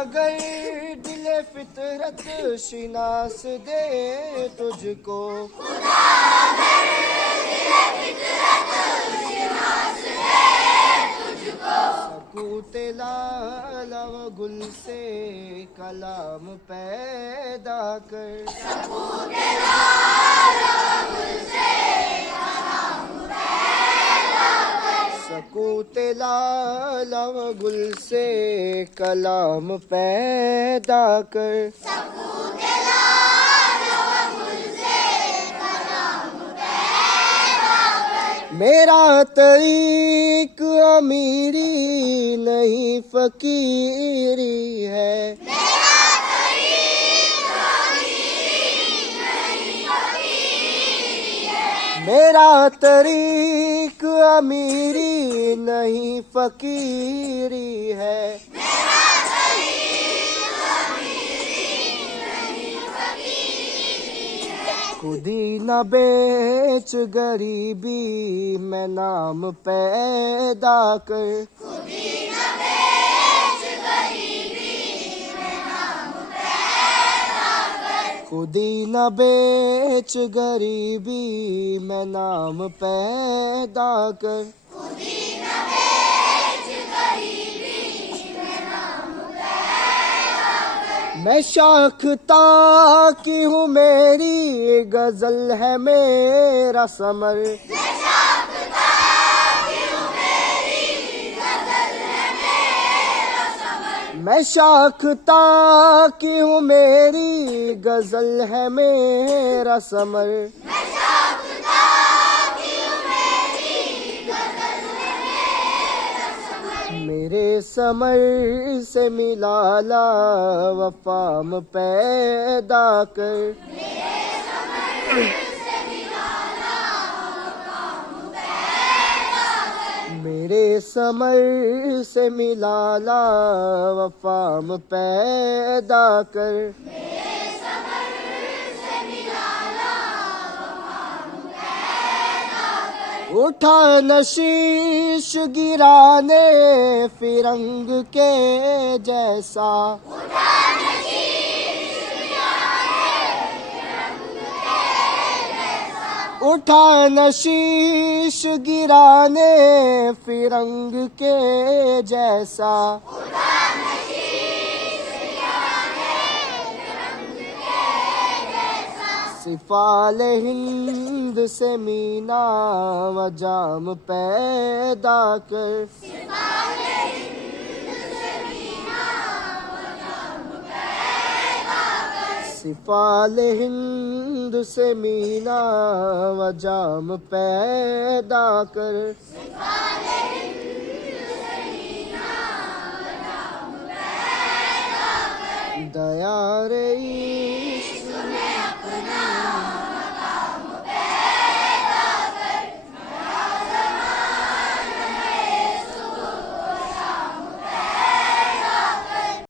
अगर दिले फितरत शिनास दे तुझको, सकूते लाल व गुल से कलाम पैदा कर। सकूते लाल व गुल से कलाम पैदा कर। मेरा तरीक अमीरी नहीं फकीरी है, मेरा तरीक अमीरी नहीं फकीरी है। खुद ही न बेच गरीबी में नाम पैदा कर। खुद ही न बेच गरीबी में नाम पैदा कर। मैं शाख्ता की हूँ मेरी गजल है मेरा समर, मैं शाख्ता की हूँ मेरी गजल है मेरा समर। मेरे समर से मिला ला वफाम पैदा कर। मेरे समर से मिला ला वफाम पैदा कर। उठा नशीश गिराने फिरंग के जैसा, उठा नशीश गिराने फिरंग के जैसा। सिफाल हिंद से मीना व जाम पैदा कर। सिफाल हिंद से मीना व जाम पैदा कर।